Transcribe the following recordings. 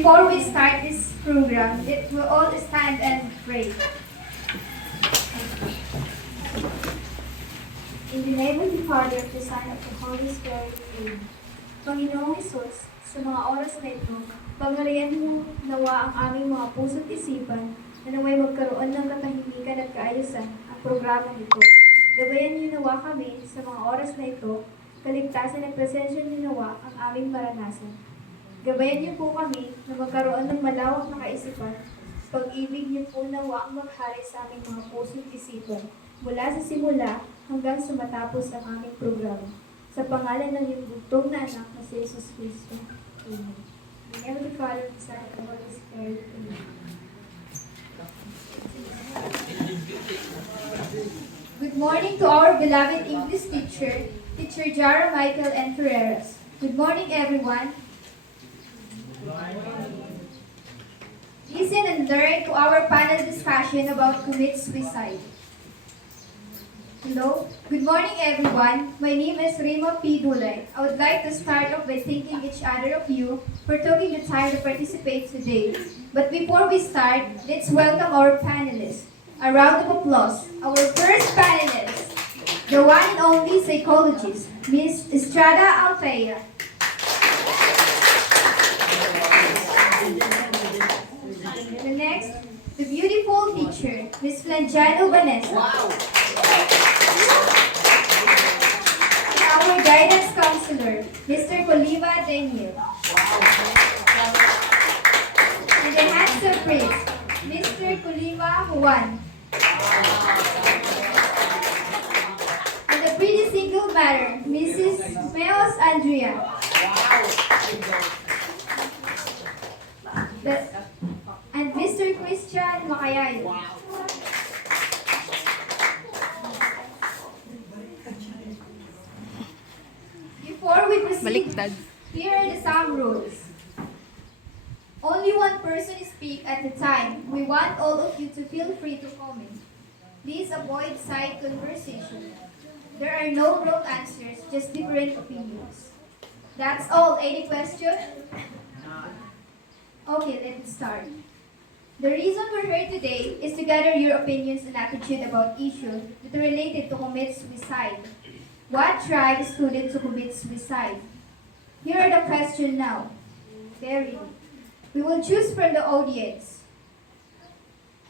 Before we start this program, it will all stand and pray. In the name of the Father, of the Son, of the Holy Spirit, Amen. Panginoong Hesus, sa mga oras na ito, pagngalayan mo nawa ang aming mga puso't isipan na naway magkaroon ng katahimikan at kaayusan ang programa nito. Gabayan niyo nawa kami sa mga oras na ito, kaligtasan at presensya niyo nawa ang aming maranasan. Gabayan niyo po kami na magkaroon ng malawak na kaisipan. Pag-ibig niyo po nawa ang maghari sa aming mga puso't isipan, mula sa simula hanggang sa matapos ang aming programa. Sa pangalan ng iyong bugtong na anak na si Jesus Cristo. Amen. In the name of the Father, the Son, and the Holy Spirit. Amen. Good morning to our beloved English teacher, Teacher Jara Michael and Ferreras. Good morning, everyone. Listen and learn to our panel discussion about commit suicide. Hello, good morning everyone. My name is Rima P. Dulay. I would like to start off by thanking each other of you for taking the time to participate today. But before we start, let's welcome our panelists. A round of applause. Our first panelist, the one and only psychologist, Ms. Estrada Alfea. The next, the beautiful teacher, Ms. Flangiano Vanessa. Wow! And our guidance counselor, Mr. Colima Daniel. And the handsome prince, Mr. Colima Juan. And the pretty single mother, Mrs. Meos Andrea. And Mr. Christian Macayayo. Before we proceed, Baliktad. here are the some rules. Only one person speak at a time. We want all of you to feel free to comment. Please avoid side conversation. There are no wrong answers, just different opinions. That's all. Any question? Okay, let's start. The reason we're here today is to gather your opinions and attitude about issues that are related to commit suicide. What drives students to commit suicide? Here are the questions now. Very. We will choose from the audience.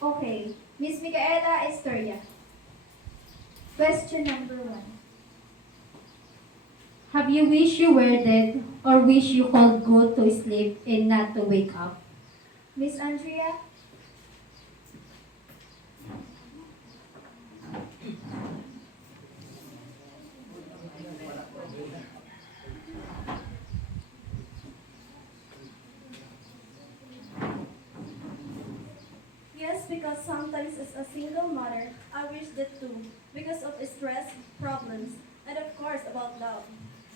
Okay, Miss Micaela Estrella. Question number 1. Have you wished you were dead or wish you could go to sleep and not to wake up? Miss Andrea? Yes, because sometimes as a single mother, I wish that too, because of stress, problems, and of course about love.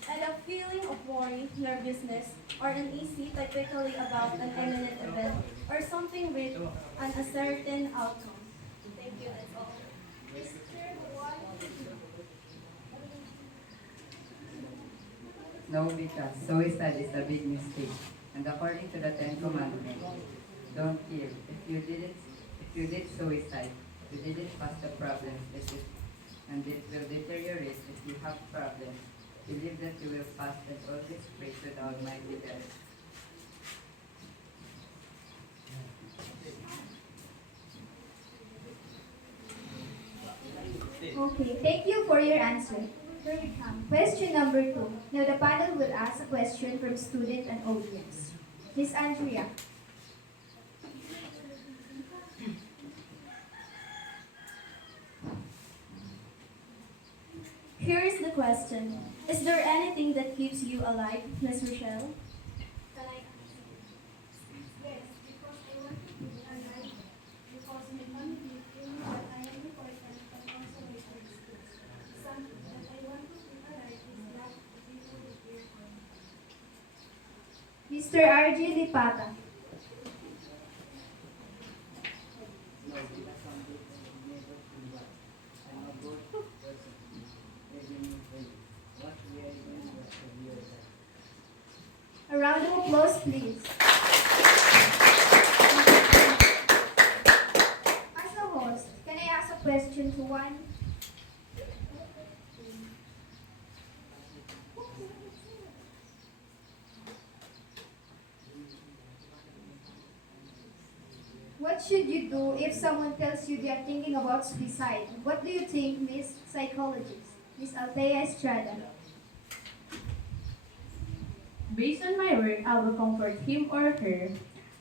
And a feeling of worry, nervousness, or uneasy typically about an imminent event or something with an uncertain outcome. Thank you, that's all. No, because suicide is a big mistake. And according to the Ten Commandments, don't kill. If you did suicide, you didn't pass the problems, and it will deteriorate if you have problems. Believe that you will pass and always pray to the Almighty God. Okay, thank you for your answer. Here we come. Question number 2. Now the panel will ask a question from student and audience. Miss Andrea. Here is the question. Is there anything that keeps you alive, Miss Rochelle? Yes, because I want to be alive, because my family feel that I am important and also my friends. Something that I want to be alive is that people will care for me. Mr. R.J. Lipata. What we are doing, what we are. A round of applause, please. question to one. What should you do if someone tells you they are thinking about suicide? What do you think, Miss Psychologist? Miss Althea Estrada. Based on my work, I will comfort him or her,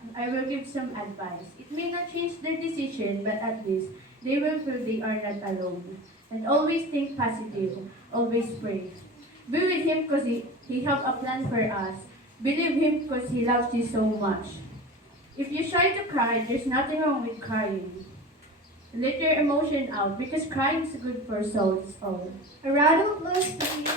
and I will give some advice. It may not change their decision, but at least they will feel they are not alone. And always think positive, always pray. Be with him because he have a plan for us. Believe him because he loves you so much. If you try to cry, there's nothing wrong with crying. Let your emotion out because crying is good for souls all. A round of applause, please.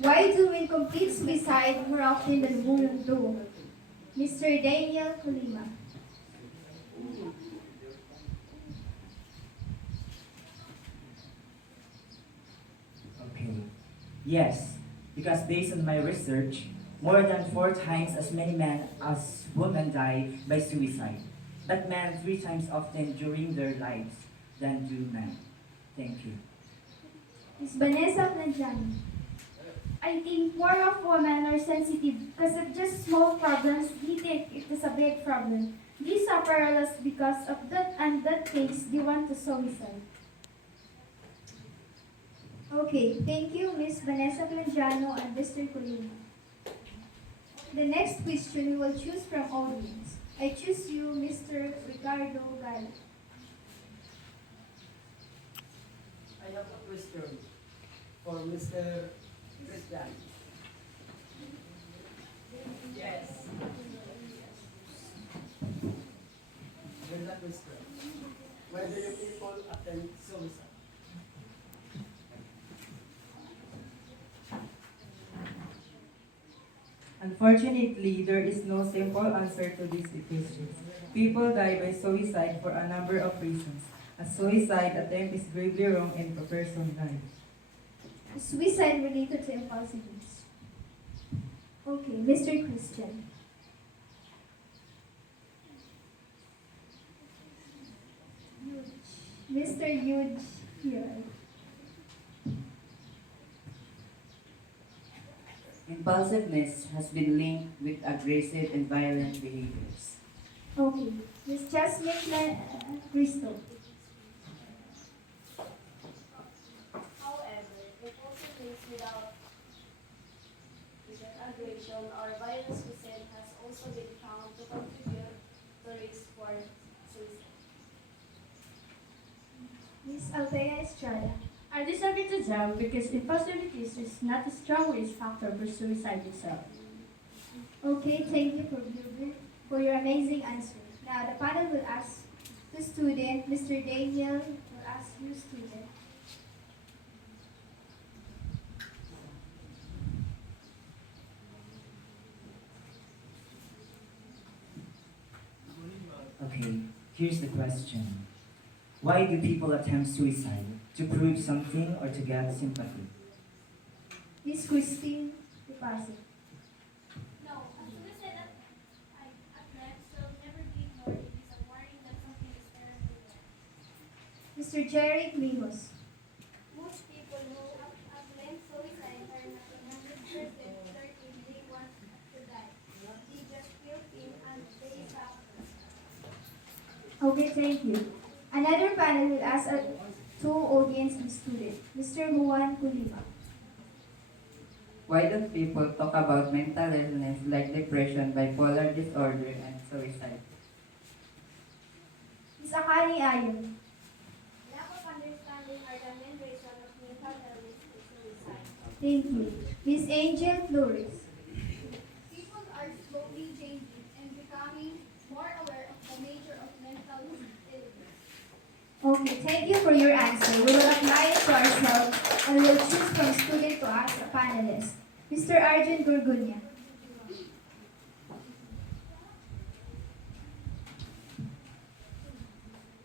Why do men complete suicide more often than women do? Mr. Daniel Colima. Okay. Yes, because based on my research, more than 4 times as many men as women die by suicide, but men 3 times often during their lives than do men. Thank you. Miss Vanessa Planjani. I think more of women are sensitive because of just small problems they think it is a big problem. They suffer a lot because of that and that things they want to suicide. Okay, thank you, Miss Vanessa Planjano and Mr. Colima. The next question we will choose from audience. I choose you, Mr. Ricardo Gala. I have a question for Mr. Christian. Yes. Here's the question. Why do you people attempt suicide? Unfortunately, there is no simple answer to these questions. People die by suicide for a number of reasons. A suicide attempt is gravely wrong and a person dies. Is suicide related to impulsiveness? Okay, Mr. Christian. Mr. Huge here. Impulsiveness has been linked with aggressive and violent behaviors. Okay, Miss Jasmine Crystal. However, impulsiveness with aggression or violence within has also been found to contribute to risk for suicide. Miss Althea Estrada. I disagree to Jam because impulsivity is not a strong risk factor for suicide itself. Okay, thank you for your amazing answer. Now the panel will ask the student, Mr. Daniel will ask you student. Okay, here's the question. Why do people attempt suicide? To prove something or to get sympathy? Miss Christine Depase. No, a suicide attempt should never be ignored. It is a warning that something is terribly wrong. Mr. Jerry Mihos. Most people who attempt suicide are not 100% certain they want to die. They just feel pain and they suffer. Okay, thank you. Another panel will ask two audience and student. Mr. Juan Culima. Why don't people talk about mental illness like depression, bipolar disorder, and suicide? Miss Akani Ayon. Lack of understanding are the main reason of mental illness and suicide. Thank you. Miss Angel Flores. People are slowly changing and becoming more aware of the nature of mental illness. Okay, thank you for your answer. We will apply it to ourselves and we will choose from student to ask a panelist. Mr. Arjun Gurgunya.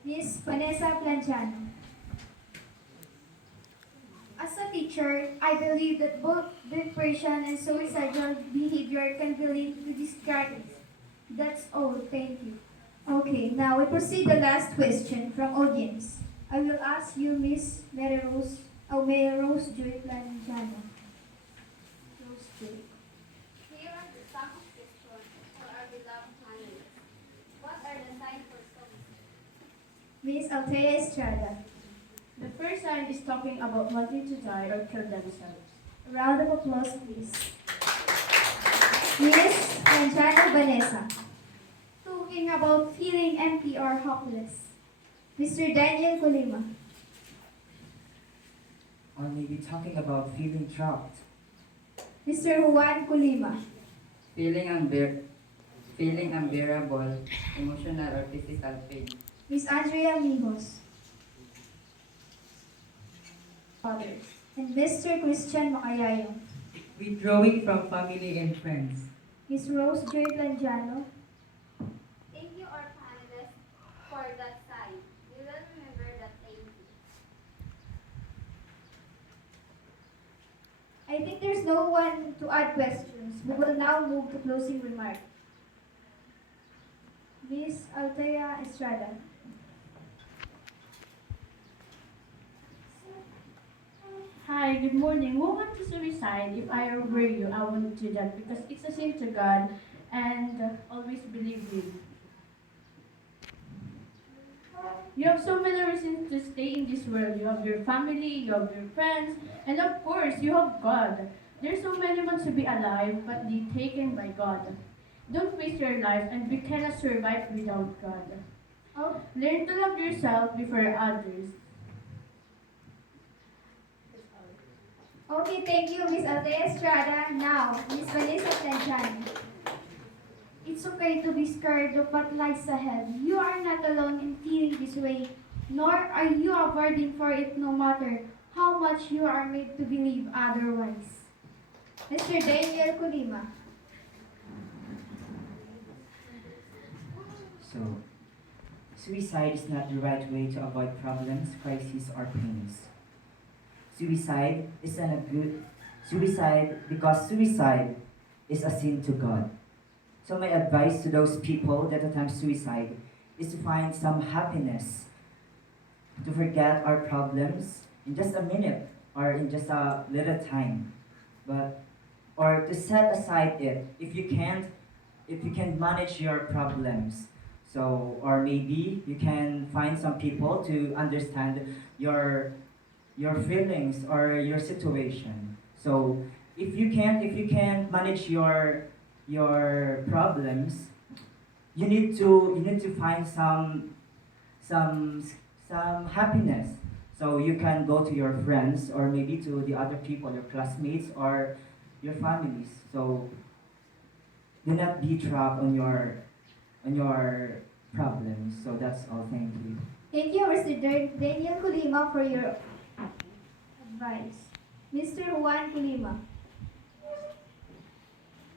Miss Vanessa Planchano. As a teacher, I believe that both depression and suicidal behavior can be linked to these crises. That's all. Thank you. Okay, now we proceed the last question from audience. I will ask you, Miss Mary Rose, Mary Rose Joy Planjano. Rose Joy. Here are the some questions for our beloved panelists. What are the signs for suicide? Miss Althea Estrada. The first sign is talking about wanting to die or kill themselves. A round of applause, please. Miss Planjano Vanessa. Talking about feeling empty or hopeless. Mr. Daniel Colima. Or maybe talking about feeling trapped. Mr. Juan Colima. Feeling unbearable, emotional or physical pain. Miss Andrea Mijos. Others. And Mr. Christian Macayayo. Withdrawing from family and friends. Miss Rose Joy Planjano. Thank you, our panelists, for that sign. We will remember that thank you. I think there's no one to add questions. We will now move to closing remarks. Miss Althea Estrada. Hi, good morning. Who want to suicide? If I were you, I wouldn't do that because it's a sin to God and always believe Him. You have so many reasons to stay in this world. You have your family, you have your friends, and of course, you have God. There's so many ones to be alive, but they taken by God. Don't waste your life, and we cannot survive without God. Learn to love yourself before others. Okay, thank you, Miss Althea Estrada. Now, Miss Vanessa Planjano. It's okay to be scared of what lies ahead. You are not alone in feeling this way, nor are you a burden for it no matter how much you are made to believe otherwise. Mr. Daniel Colima. So, suicide is not the right way to avoid problems, crises, or pains. Suicide isn't a good because suicide is a sin to God. So my advice to those people that attempt suicide is to find some happiness, to forget our problems in just a minute or in just a little time, or to set aside it if you can manage your problems. So, or maybe you can find some people to understand your feelings or your situation. So if you can't manage your problems, you need to find some happiness. So you can go to your friends or maybe to the other people, your classmates or your families. So do not be trapped on your problems. So that's all. Thank you. Thank you, Mr. Daniel Colima, for your advice. Mr. Juan Colima.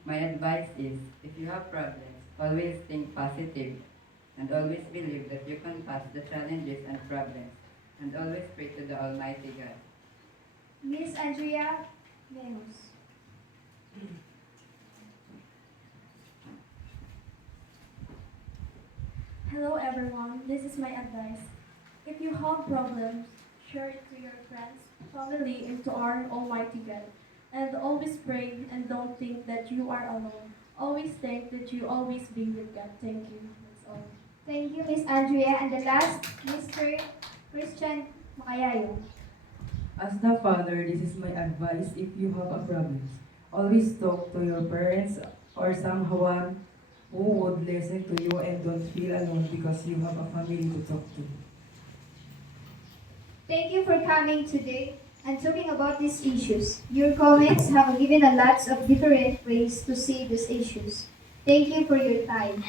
My advice is, if you have problems, always think positive and always believe that you can pass the challenges and problems and always pray to the Almighty God. Miss Andrea Mejos. Hello everyone, this is my advice. If you have problems, share it to your friends, family, and to our Almighty God. And always pray and don't think that you are alone. Always think that you always be with God. Thank you. That's all. Thank you, Miss Andrea. And the last, Mr. Christian Macayayo. As the father, this is my advice if you have a problem. Always talk to your parents or someone who would listen to you and don't feel alone because you have a family to talk to. Thank you for coming today and talking about these issues. Your comments have given a lots of different ways to see these issues. Thank you for your time.